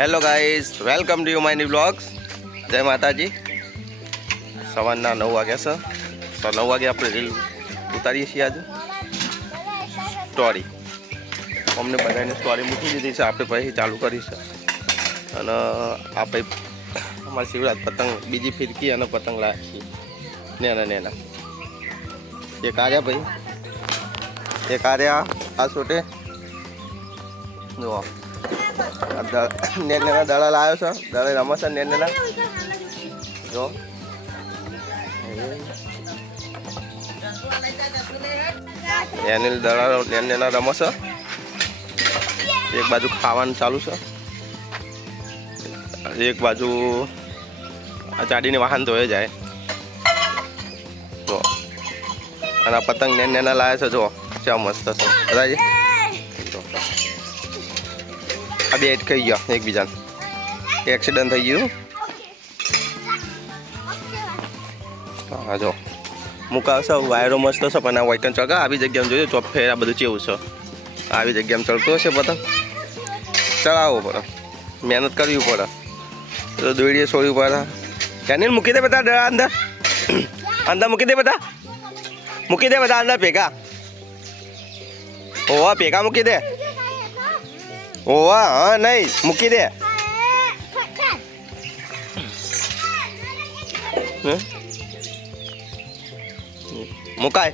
Hello guys, welcome to you my new blogs. જય માતાજી. સવારના 9 વાગ્યા છે. તો 9 વાગે આપણે રીલ ઉતારીએ છીએ. આજે સ્ટોરી અમને બધાને સ્ટોરી મૂકી દીધી છે. આપણે પછી ચાલુ કરી છે. અને આપણે અમારા શિવરાજ પતંગ બીજી ફિરકી અને પતંગ લાવ્યા છીએ. નેના એક આર્યા ભાઈ, એક આર્યા આ છોટે જુઓ. નેના દડા લાવ્યો છે. દડા રમે છે નેના જો. એની દડા નેના રમે છે. એક બાજુ ખાવાનું ચાલુ છે, એક બાજુ આ ચાડીને વાહન ધોઈ જાય જો. અને આ પતંગ નેના લાવ્યા છે જો, ચા મસ્ત છે બધાજી. આ બે એડ થઈ ગયા એકબીજાને, એક્સિડન્ટ થઈ ગયું. હા જો મુકાવશે વાયરો મસ્ત છે, પણ આ વાઇકન ચડકા આવી જગ્યામાં જોઈએ ચોપ ફેર આ બધું કેવું છે. આવી જગ્યામાં ચડતું હશે પતંગ, ચડાવવો પડે, મહેનત કરવી પડે, તો દોડીએ છોડવી પડે. કેને મૂકી દે બધા ડરા અંદર, અંદર મૂકી દે બધા, મૂકી દે બધા અંદર ભેગા. ઓવા ભેગા મૂકી દે. ઓવા હા નહીં મૂકી દે. મુકાય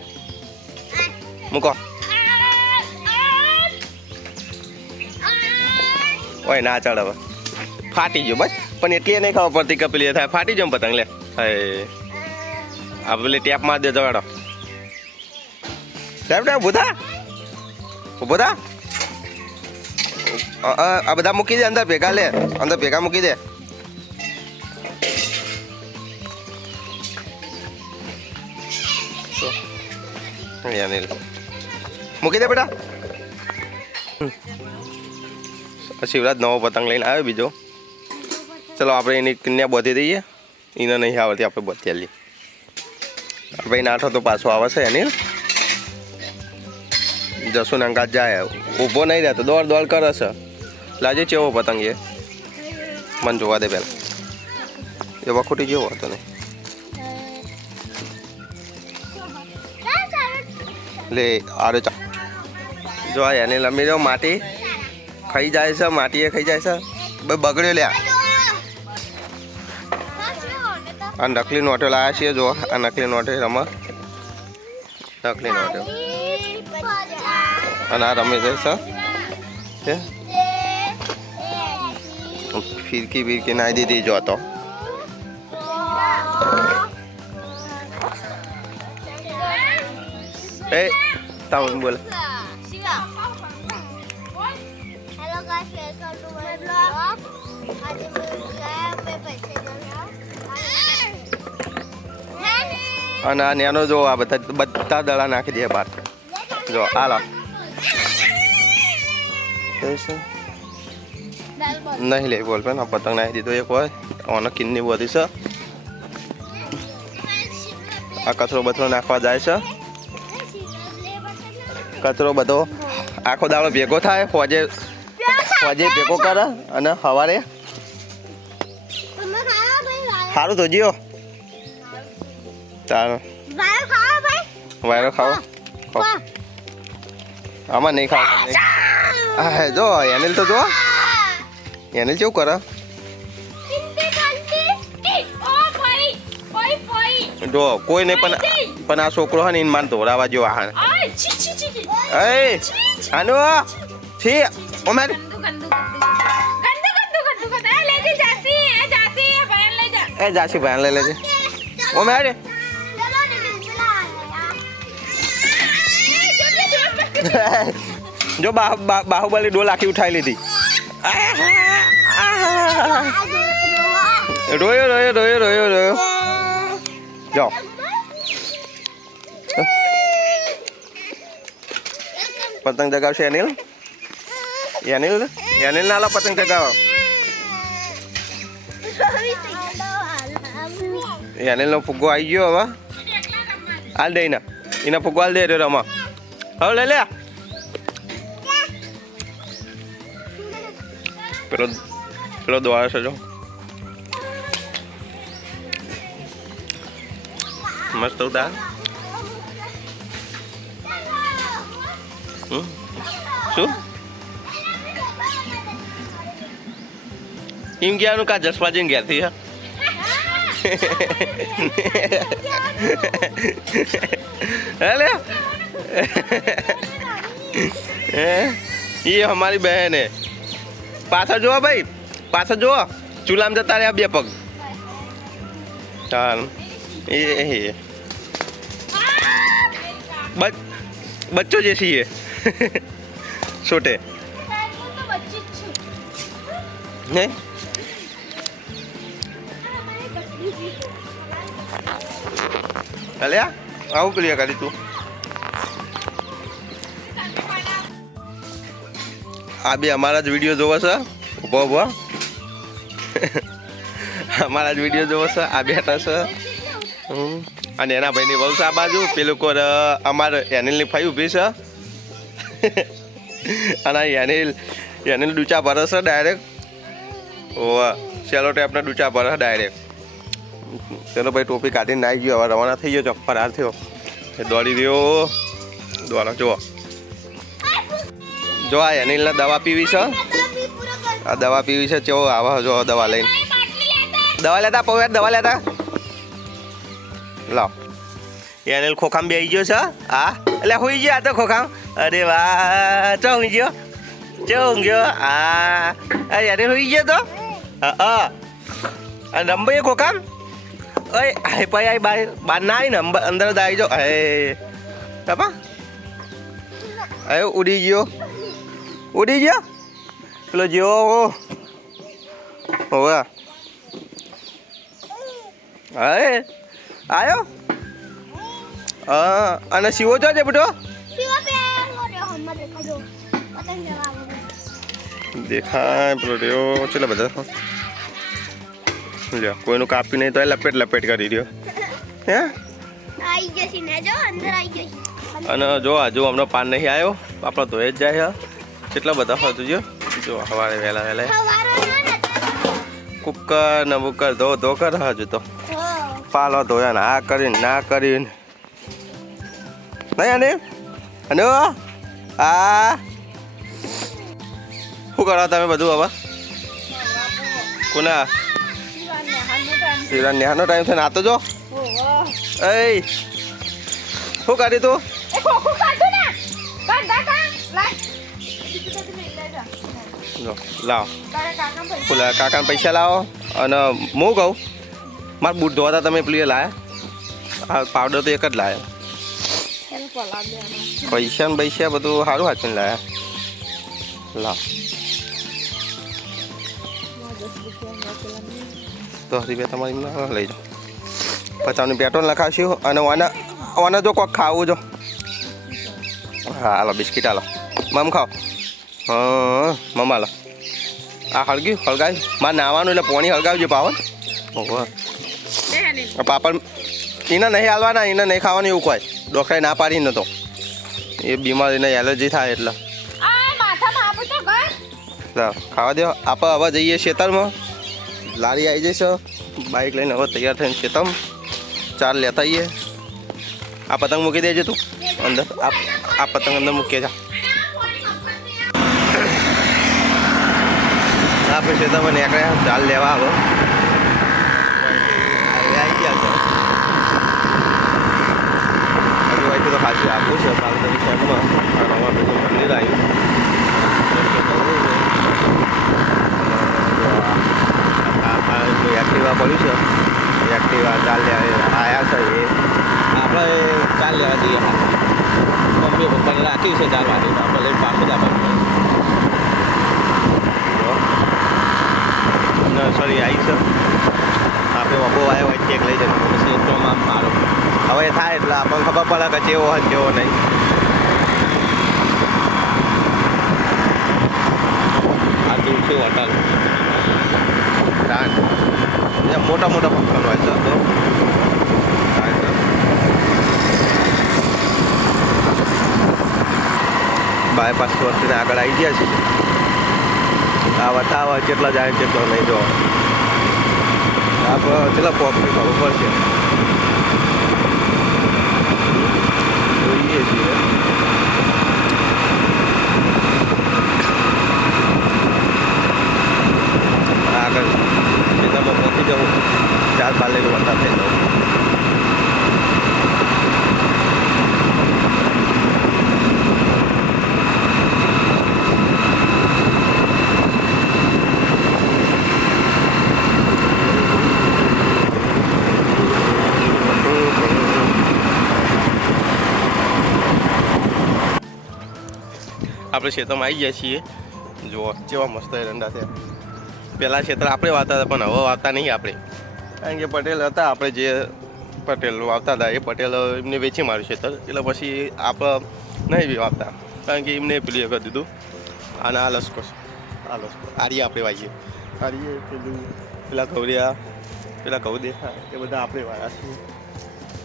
મૂકો. ઓય ના ચડ હવે, ફાટી ગયો બસ. પણ એટલી નહીં ખબર પડતી કે પેલી થાય ફાટી જાય પતંગ. લે આ પેલી ટેપ માર દે જવાડો. ટેપ ટેપ ઉભો થા, ઉભો થા. આ બધા મૂકી દે અંદર ભેગા. લે અંદર ભેગા મૂકી દે. મૂકી દે બેટા. શિવરાજ નવો પતંગ લઈને આવ્યો બીજો. ચલો આપણે એની કન્યા બોધી દઈએ. એને નહીં આવડતી, આપણે બોધી લઈએ. ભાઈ નાઠો તો પાછો આવે છે એની. જસુન અંગાત જાય, ઊભો નહીં રહેતો, દોડ દોડ કરે છે. લાજે ચેવો પતંગ એ મને જોવા દે પહેલાં. એ વખોટી જેવો હતો ને. લે આરે ચા જો એને લંબી રહ્યો. માટી ખાઈ જાય છે, માટી એ ખાઈ જાય છે. બગડ્યો લે. આ નકલી નોટો લાવ્યા છીએ જો. આ નકલી નોટે રમે, નકલી નોટો. અને આ રમે છે ફિરકી બિરકી નાખી દીધી જો. તો એ તાવ બોલ. અને આ નેનો જો, આ બધા દડા નાખી દે બહાર જો. હાલો નહીં લે બોલ પેન. આ પતંગ નાખી દીધો એક હોય. ઓનો કિન્ની બધી છે. આ કચરો બચરો નાખવા જાય છે. કચરો બધો આખો દાડો ભેગો થાય. ફોજે ભેગો કરે અને સવારે સારું તો જીઓ. ચાલો વાયરો ખાવો. આમાં નહીં ખાવ. જો એનેલ તો જો, એનેલ કેવું કરે જો. કોઈ નહીં, પણ આ છોકરો હે ને એને માન ધોરાવા જો. વાહન એ આનો છી ઓમેર એ જાસી ભાઈ લઈ લેજે. ઓમેર જો બાહુબલી ડોલ આખી ઉઠાઈ લીધી. રોયો રોયો રોયો રોયો રોયો જાઓ. પતંગ જગાવશે અનિલ. અનિલ નાલા પતંગ જગાવો. અનિલ નો ફુગ્ગો આવી ગયો હવે. હાલ દે એના ફુગ્ગો હાલ દે રમા. હવે લઈ લે. પેલો પેલો દ્વારા છે જો મસ્ત ઉતાર. શું એમ કહેવાનું કા જસપાજીને ઘેરથી ये हमारी बहन है. पाछा जो भाई पाछा जो चूल्हा में जता रहे બે પગ. ચાલ એ बच्चों जैसी है छोटे नहीं अलिया आવું ક્લિયર કરી તું. આ બે અમારા જ વિડીયો જોવો છે. ઉભો ઉભો અમારા જ વિડીયો જોવો છે. આ બેઠા છે અને એના ભાઈની વહુ છે આ બાજુ. પેલું કોર અમારે એનિલની ફઈ ઊભી છે અને એનિલ ડૂચા ભરે છે ડાયરેક્ટ. ઓવા સેલો ટેપના ડૂચા ભરે ડાયરેક્ટ. ચલો ભાઈ ટોપી કાઢીને આવી ગયો. હવે રવાના થઈ ગયો. ફરાર થયો દોડી રહ્યો. દોડો જુઓ જો આ એનિલને દવા પીવી છે. આ દવા પીવી છે. ચેવો આવા જો દવા લઈને દવા લેતા પૌ દવા લેતા લાવ. એનિલ ખોખામાં બેસી ગયો છે. હા એટલે હોઈ ગયો આ તો ખોખામ. અરે વાહ ચો હોઈ ગયો ચો ગયો. હા એનિલ હોઈ ગયો તો હા અને રંભાઈ ખોખામ. ઓય આય પાય આય બહાર ના આવી ને અંદર જ આવી જાઓ. હે બાપા ઉડી ગયો પેલો જેવો હોવે. હે આવ્યો હા. અને શિવો જો છે બેટો દેખાય પેલો રહ્યો. ચલો બધા લ્યો કોઈનું કાપી નહીં તો લપેટ કરી રહ્યો હે. અને જો હજુ હમણાં પાન નહીં આવ્યો. આપણો ધોઈ જ જાય. કેટલા બધા હતું જો સવારે વહેલા કુકર ને બુકર ધો કર હજુ તો પાલો ધોયા ને આ કરીને ના કરીને નહીં. અને આ શું કરો તમે બધું હવે કોના નેહાનો ટાઈમ છે ને આ તો જો એ શું કરી તું લાવ પેલા કાકાને પૈસા લાવો. અને હું કહું મારા બૂટ ધોવાતા તમે પેલી લાયા આ પાવડર તો એક જ લાયા. પૈસા ને પૈસા બધું સારું હાચવીને લાયા. લાવ 10 રૂપિયા તમારી લઈ જાઓ. 50ની પેટ્રોલ લખાવશું. અને ઓને જો કોક ખાવું જો હા હાલો બિસ્કીટ હાલો મમ ખાઓ. હા મમ હાલો. આ હળગાવી મારે નાવાનું એટલે પોણી હળગાવજો પાવન. પાપડ એને નહીં હાલવાના એને નહીં ખાવાનું એવું કોઈ ડોક્ટરે ના પાડી નતો. એ બીમારીને એલર્જી થાય એટલે ખાવા દો. આપણે હવે જઈએ ખેતરમાં. લારી આવી જઈશ બાઇક લઈને હવે તૈયાર થઈને ખેતરમાં 4 લેતા આવીએ. આ પતંગ મૂકી દેજે તું અંદર. આ પતંગ અંદર મૂકીએ જા. આપણે ખેતરમાં નીકળ્યા 4 લેવા. હવે આવી ગયા છે. હજુ અહીંથી તો ખાસી આપવું છે. પાલનપુર શહેરમાં આમાં બધું મંદિર આવ્યું. એક્ટિવા પડ્યું છે. એક્ટિવા 4 લેવા આવ્યા છે. એ આપણે 4 લેવા જઈએ. મમ્મી પપ્પાને રાખી છે 4 વાગે. આપણે લઈને પાછું જ આપણે નર્સરી આવી છે. આપણે વગો આવ્યો હોય ચેક લઈ જવાનું પછી એટલોમાં મારો હવે થાય એટલે આપણને ખબર પડે કે કેવો હોય કેવો નહીં. આ દૂરથી હોટલ મોટા પથ્થર હોય છે. તો બાયપાસ રોડથી આગળ આવી ગયા છે. આ બતાવો કેટલા જાય કેટલો નહીં જો આપણે કેટલા પોકની ખબર પડશે જોઈએ છીએ આગળ ખેતરમાં પહોંચી જવું 4 બાલેલું વરસાદ થઈ જવું આપણે ખેતરમાં આવી ગયા છીએ જુઓ કેવા મસ્ત એરંડા છે પહેલાં ખેતર આપણે વાવતા હતા પણ હવે વાવતા નહીં આપણે કારણ કે પટેલ હતા આપણે જે પટેલ વાવતા હતા એ પટેલ એમને વેચી માર્યું ખેતર એટલે પછી આપણે નહીં વાવતા કારણ કે એમને પેલું કરી દીધું અને આ લશ્કો આરીએ આપણે વાવીએ આરીએ પેલું પેલા ગૌરિયા પેલા ઘઉં દેખાય એ બધા આપણે વાવ્યા છીએ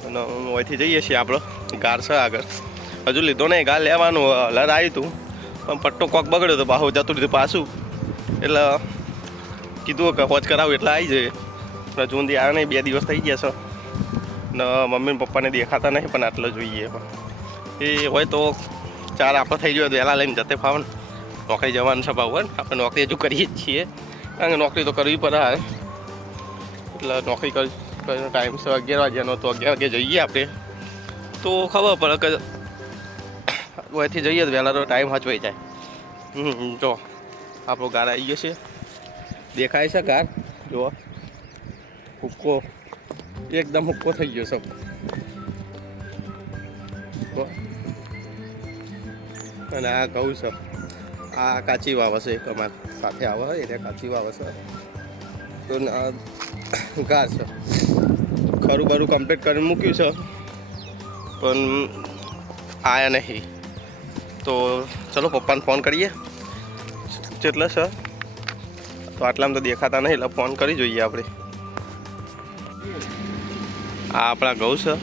અને અહીંથી જઈએ છીએ આપણો ગાર છે આગળ હજુ લીધો નહીં ગાર લેવાનું લર આવ્યું હતું પણ પટ્ટો કોક બગડ્યો તો પાછું જતું લીધું પાછું એટલે કીધું કે હોજ કરાવું એટલે આવી જાય જૂનથી આવ્યા નહીં 2 દિવસ થઈ ગયા છે ને મમ્મી પપ્પાને દેખાતા નહીં પણ આટલો જોઈએ પણ એ હોય તો 4 આપણે થઈ ગયો વહેલા લઈને જતે ફાવન નોકરી જવાનું છે ભાવ આપણે નોકરી હજુ કરીએ જ છીએ કારણ કે નોકરી તો કરવી પડે એટલે નોકરી કરી ટાઈમ છે 11 વાગ્યાનો તો 11 વાગે જઈએ આપણે તો ખબર પડે કે અહીંથી જઈએ તો વહેલા તો ટાઈમ હચવાઈ જાય જો આપણો ગાર આવી ગયો છે દેખાય છે ગાર જુઓ હુક્કો એકદમ હુક્કો થઈ ગયો સબ અને આ ઘઉં છે આ કાચી વાવ છે એક અમારે સાથે આવે એટલે કાચી વાવ છે તો ગાર છે ખરું બરું કમ્પ્લીટ કરીને મૂક્યું છે પણ આયા નહીં તો ચલો પપ્પાને ફોન કરીએ કેટલા છે તો આટલામાં તો દેખાતા નહીં એટલે ફોન કરી જોઈએ આપણે આ આપણા ઘઉં છે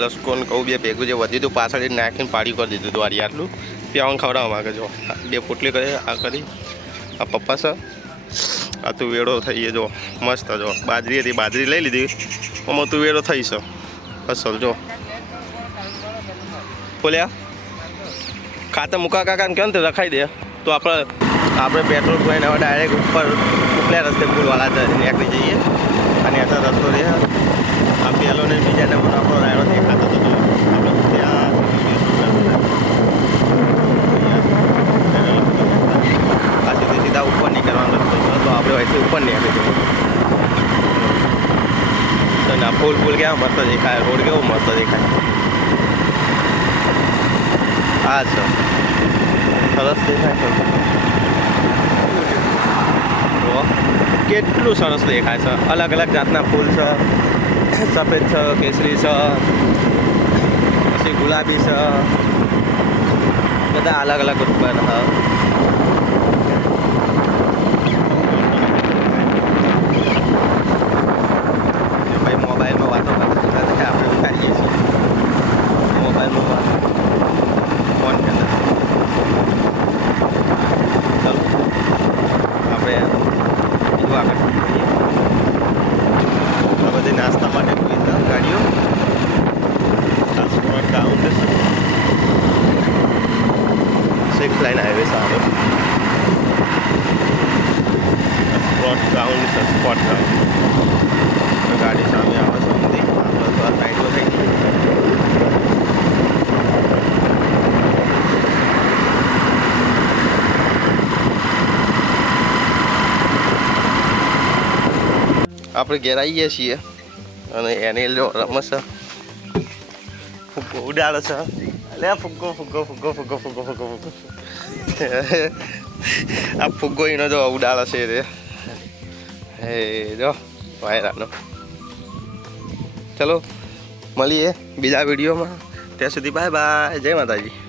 લસકો ને ઘઉં 2 ભેગું જે વધી હતું પાછળ નાખીને પાડી કરી દીધું હતું આરી આટલું પ્યાવન ખવડાવવા માગે જો 2 પોટલી કરે આ કરી આ પપ્પા છે આ તું વેળો થઈ જો મસ્ત જો બાજરી હતી બાજરી લઈ લીધી આમાં તું વેળો થઈ છે અસલ જો બોલ્યા ખાતર મુકા કાકાને કેમ તે રખાઈ દે તો આપણે પેટ્રોલ પોઈને હવે ડાયરેક્ટ ઉપર ઉપલા રસ્તે પુલવાળા નીકળી જઈએ અને અત્યારે રસ્તો રહે આ પહેલો ને બીજા નંબર આપણો રાયડો દેખાતો હતો આપણે ત્યાં પાછી સીધા ઉપર નીકળવાનો રસ્તો હતો તો આપણે અહીંથી ઉપર નીકળી જઈએ ના ફૂલ કેવા મસ્ત દેખાય રોડ કેવો મસ્ત દેખાય આ છે સરસ દેખાય છે કેટલું સરસ દેખાય છે અલગ અલગ જાતના ફૂલ છે સફેદ છે કેસરી છે પછી ગુલાબી છે બધા અલગ અલગ રૂપમાં ભાઈ મોબાઈલમાં વાતો કરતા આપણે ઉતારીએ છીએ મોબાઈલમાં વાતો ફોન કરે ચાલો આપણે બીજું આગળ આ બધી નાસ્તા માટે ગાડીઓ ડાઉન 6 લાઈન હાઈવે સારો સ્પોટ ગ્રાઉન્ડ છે સ્પોટ ગ્રાઉન્ડ ગાડી સામે આવે છે ઊંધી આપણે તો આ સાઈડમાં થઈ ગઈ આપણે ઘેર આવીએ છીએ અને એને રમસ ફુગ્ગો ઉડાડે છે એટલે ફુગ્ગો આ ફુગ્ગો એનો જો ઉડાડે છે રે હે જો વાયરાનો ચલો મળીએ બીજા વિડીયોમાં ત્યાં સુધી બાય બાય જય માતાજી.